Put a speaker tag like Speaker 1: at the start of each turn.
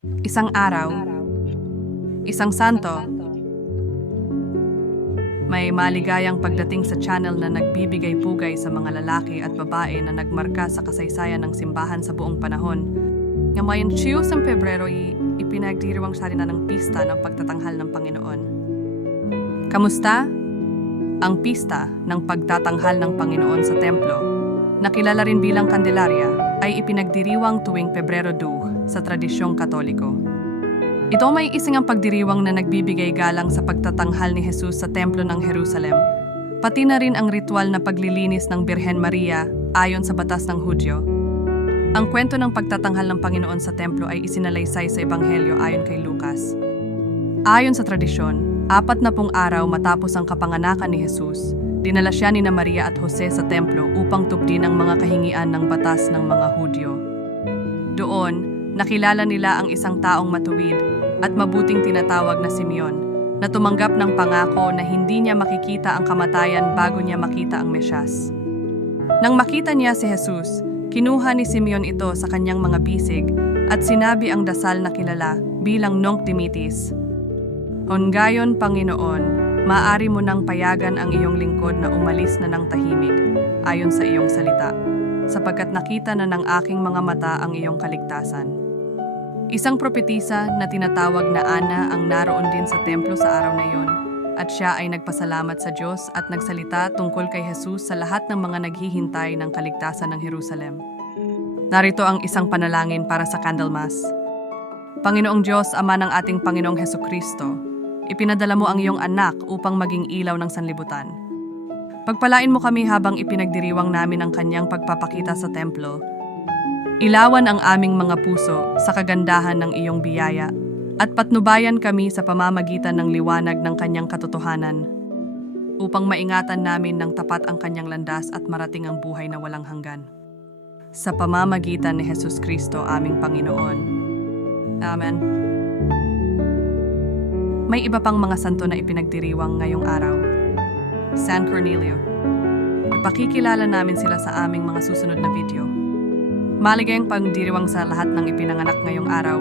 Speaker 1: Isang araw, isang santo, may maligayang pagdating sa channel na nagbibigay pugay sa mga lalaki at babae na nagmarka sa kasaysayan ng simbahan sa buong panahon. Ngayon, Chiyos ng Pebrero, ipinagdiriwang siya na ng pista ng pagtatanghal ng Panginoon. Kamusta? Ang pista ng pagtatanghal ng Panginoon sa templo, na kilala rin bilang Candelaria, ay ipinagdiriwang tuwing Pebrero 2 sa tradisyong katoliko. Ito may isang ang pagdiriwang na nagbibigay galang sa pagtatanghal ni Jesus sa templo ng Jerusalem, pati na rin ang ritual na paglilinis ng Birhen Maria ayon sa batas ng Hudyo. Ang kwento ng pagtatanghal ng Panginoon sa templo ay isinalaysay sa Ebanghelyo ayon kay Lucas. Ayon sa tradisyon, apat na pong araw matapos ang kapanganakan ni Jesus, dinala siya ni na Maria at Jose sa templo upang tupdin ang mga kahingian ng batas ng mga Hudyo. Doon, nakilala nila ang isang taong matuwid at mabuting tinatawag na Simeon, na tumanggap ng pangako na hindi niya makikita ang kamatayan bago niya makita ang Mesyas. Nang makita niya si Jesus, kinuha ni Simeon ito sa kanyang mga bisig at sinabi ang dasal na kilala bilang Nunc Dimittis. Hongayon, Panginoon, maaari mo nang payagan ang iyong lingkod na umalis na ng tahimik ayon sa iyong salita, sapagkat nakita na ng aking mga mata ang iyong kaligtasan. Isang propetisa na tinatawag na Ana ang naroon din sa templo sa araw na iyon, at siya ay nagpasalamat sa Diyos at nagsalita tungkol kay Jesus sa lahat ng mga naghihintay ng kaligtasan ng Jerusalem. Narito ang isang panalangin para sa Candlemas. Panginoong Diyos, Ama ng ating Panginoong Heso Kristo, ipinadala mo ang iyong anak upang maging ilaw ng sanlibutan. Pagpalain mo kami habang ipinagdiriwang namin ang kanyang pagpapakita sa templo. Ilawan ang aming mga puso sa kagandahan ng iyong biyaya at patnubayan kami sa pamamagitan ng liwanag ng kanyang katotohanan upang maingatan namin ng tapat ang kanyang landas at marating ang buhay na walang hanggan. Sa pamamagitan ni Jesus Kristo aming Panginoon. Amen. May iba pang mga santo na ipinagdiriwang ngayong araw. San Cornelio. Ipakikilala namin sila sa aming mga susunod na video. Maligayang pagdiriwang sa lahat ng ipinanganak ngayong araw